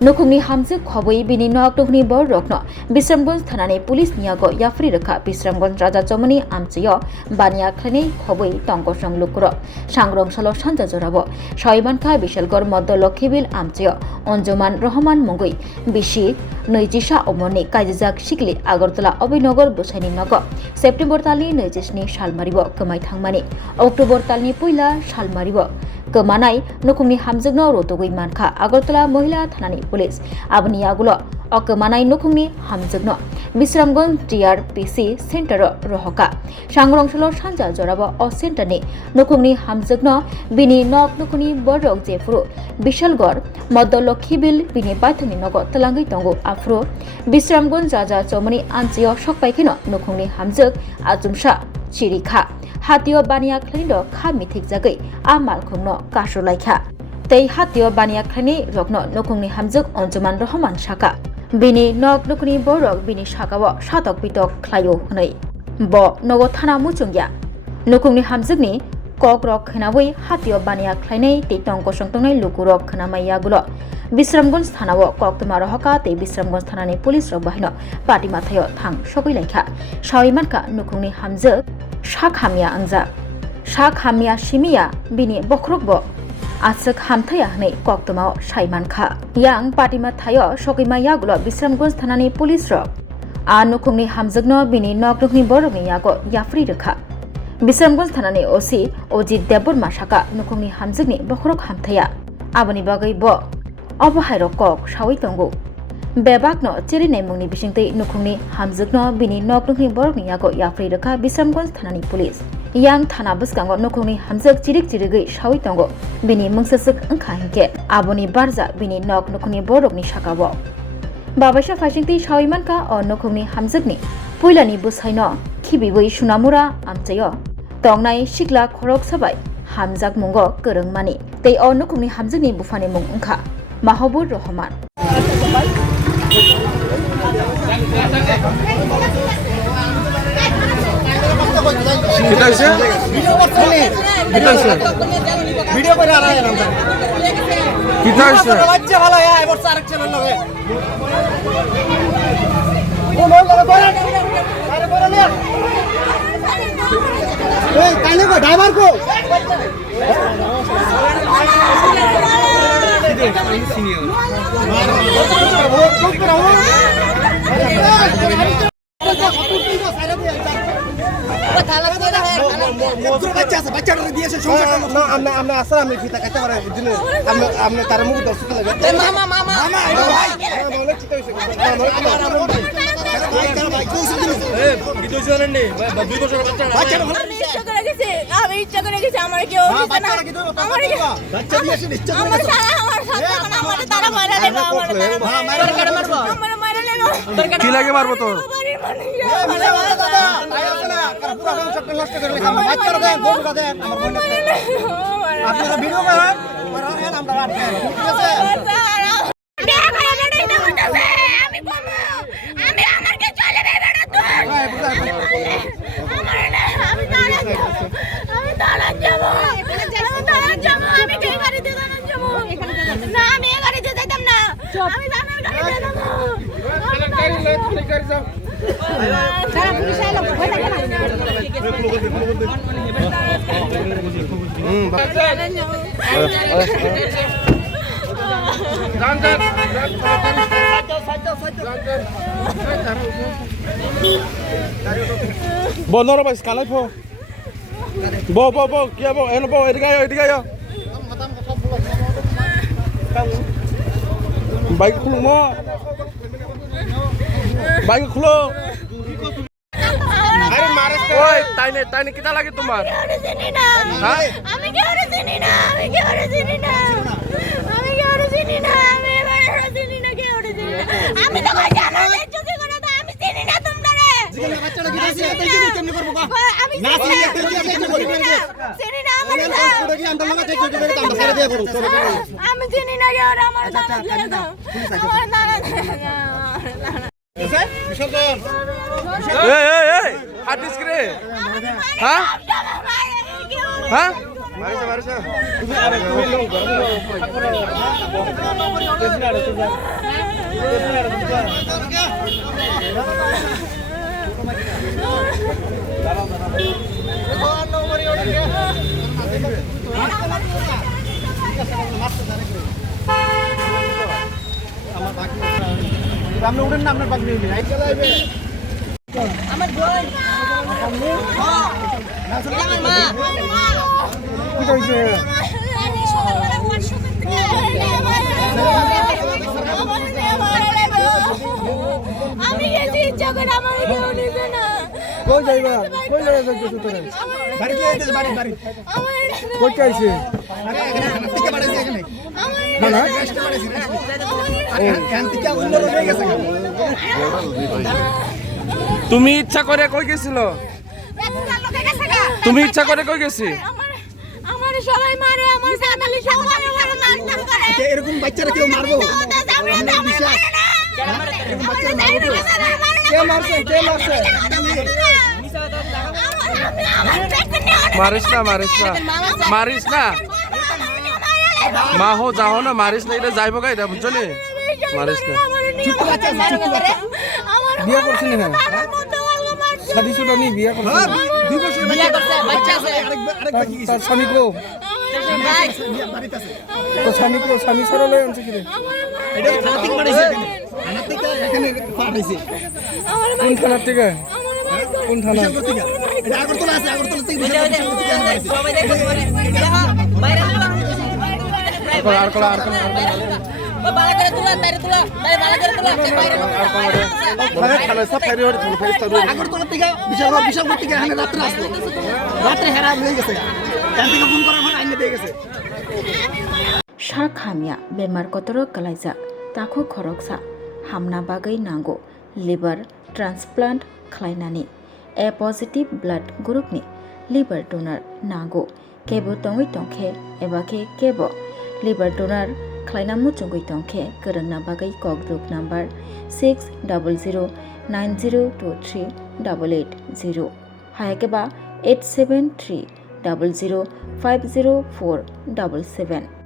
Nukungni hamzik khoboi bini nok nukni bor rokno Bisramganj thanani pulis niyago yafri rakha Bisramganj Raja Chomoni amchiyo baniya khlani khoboi tongkosong lukuro sangrong salo sanja jorabo Shoibankha Bishalgor Moddo Lokhibil amchiyo Onjuman Rahman Mungui bishi Neujisa omoni kaijak sikli Agartala Abhinogor Busaini nogo September talni neujisni salmaribo kemai thangmani October talni puila salmaribo kemanai nukungni hamjigno rotogui mankha Agartala Mohila Thanani Police abni agulo kemanai nukungni hamjigno Bisramganj TRPC Center rohoka sangrongshalo sanja jorabo o center ni nukungni hamjigno bini nok nukuni borok jefuru Bishalgor Moddo Lokhibil bini baithoni nogo talangai tongo afro Bisramganj Raja Chomoni anchiyo sokpaikino nukungni hamjig ajumsa chirikha Hatio baniya khlanido kha mithik jagai a malkhungno kasro laikha tei hatio baniya khlani rokno nukungni hamjuk Onjuman Rahman Saka bini nok nukuni borok bini sakawo satok pitok khlayo hnai bo nogo thana muchungya nukungni hamjukni kok rok khnawui hatio baniya khlainai tei tongkosong tongnai lukurok khnamaiyagulo Bisramganj thanao koktuma rohoka tei Bisramganj thanani police rok bahino party mathayo thang sogui laikha Shoimankha nukungni hamjuk Shakhamia angja Shakhamia shimiya bini bokrokbo asuk hamthaya hnei koktuma Shoimankha yang patima thayo sogima yagulo Bisramganj thanani police rok a nukungni hamjugno bini nok nukni borokni yago yafri rakha Bisramganj thanani OC Ojit Deborma Saka nukungni hamjugni bokrok hamthaya aboni bagai bo obahairo kok sawi tongo Bebakno chiri nemungni bisingtei nukungni hamjugno bini nok nukni borokni yago yafri rakha Bisramganj thanani police yang thana buskango nukungni hamjuk chirik chirigui sawi tongo bini mungsasuk angkha hingke aboni barja bini nok nukungni borokni sakabo babaisa faisingtei Shoimankha o nukungni hamjukni puilani busaino khibibui sunamura amchayo tongnai sikla khorok sabai hamjak mungo korongmani tei o nukungni hamjukni bufani mung angkha Mahabur Rahman kita bisa video করে আরা এলাম kita bisa বাচ্চা ভালো ya এবার আরেক channel লগে ও নয় করে বলেন আরে বলেন এই কানে কো ড্রাইভার কো সিনিয়র বাচ্চাটা দিয়েছে সংসারটা না আমরা আসলে আমি ফিতা কাটতে পারে দিন আমরা তার মুখ দর্শক লাগে মামা মামা মামা ভাই বলে চিন্তা হইছে ভিডিও জানেন নি 2 বছরের বাচ্চাটা আমি ইচ্ছা করে গেছি আমার কেউ দিতে না বাচ্চা দিয়েছে ইচ্ছা করে আমার সাথে আমারে তারা মারা দেব আমারে মারবো আমারে মারা নেব কি লাগে মারবো তোর আপনারা ভিডিও করেন আমরা রাখেন ঠিক আছে আমি আমাকে চলে বেড়া তুই আমি দাঁড়ান যাব আমি কে বাড়িতে দাঁড়ান যাব না আমি এই বাড়িতে যাইতাম না আমি জানার গাড়িতে যাব গাড়ি যাও সারা পুলিশ আইলো ভয় লাগে না Bo noro ba skala po. Bo kia bo eno bo ediga yo. Bike khulo mo. Bike khulo. আরে মারস ওই তাইনে কিটা লাগে তোমার আমি চিনি না আমি কি আর চিনি না আমি কি আর চিনি না আমি কি আর চিনি না আমি আর চিনি না কি আর চিনি না আমি তো কই জানো না চুকি করে তো আমি চিনি না তোমরা জীবনে বাচ্চাটা কি দিয়েছে তেল কেমনে করব কা আমি না চিনি তেল কেমনে করব চিনি না আমার পুরো কি আন্দার লাগা থেকে করে আমরা ছেড়ে দিয়ে করব আমি চিনি না কি আর আমার দাঁড়া দিয়ে দাও আমার দাঁড়া বিসর্জন এই আর্টিস্ট রে হ্যাঁ হ্যাঁ আপনি উঠেন না, আপনার পাখি আমার বোন কি হয়েছে? আমি গেছি ইচ্ছা করে আমার কেউ নিবে না কই যাইবা? কই যাইবা যাইতেছ তোরে? বাড়ি কি যাইতেছ? বাড়ি বাড়ি কই চাইছে? আরে এখানে থেকে বাড়াইছে এখানে না না রেস্ট বাড়াইছে রেস্ট আরে এখান থেকে অন্য লোক হয়ে গেছে। তুমি ইচ্ছা করে কই গেছিল? তুমি ইচ্ছা করে কই গেছি? আমার সবাই মারে, আমার সাদালি সবাই মারে, মারতে করে এরকম বাচ্চারা কেউ মারবো? কে মারছে? কে মারছে? মারিস না, মারিস না, মারিস না, মা হো যাও না, মারিস না, এটা যাইব গা, এটা বুঝছো নি? মারিস না। ছোট্ট বাচ্চা আছে, ছোট্ট বাচ্চা বিয়ে করছেন না? শাদি ছোটা নি বিয়ে করছেন? 2 বছর বাচ্চা আছে। তার স্বামী কো? বাড়িতে আছে। তো স্বামী কো? স্বামী সরলে আনছে কি রে? এটা থানা থেকে পাঠাইছে এখানে। থানা থেকে এখানে পাঠাইছে। কোন থানা থেকে? কোন থানা? এটা আগরতলা আছে, আগরতলা থেকে সবাই দেখো মানে বাইরে আর কলা বালা করে তুলা বাইরে তুলা বালা করে তুলা বাইরে আর খালা সব বাইরে হয়ে তুলা ফেস্তা রয়ে আগরতলা থেকে বিশাল থেকে এখানে রাত্রে আসলো, রাত্রে হেরা হয়ে গেছে, কান থেকে ফোন করার পর আইনে দিয়ে গেছে। शाखामिया बेमार कतरो कलाइजा ताखो खरकसा हामना बागै नांगौ लिभार ट्रान्सप्लान्ट खालायनानै ए पजिटिव ब्लाड ग्रुपनि लिभार डोनार नांगौ केबो तङै तंखे एबा केबो लिभार डोनार खालायनामु चंगै तंखे गोरोंना बागै कक ग्रुप नाम्बार 6090238880 हायाकेबा 87300504777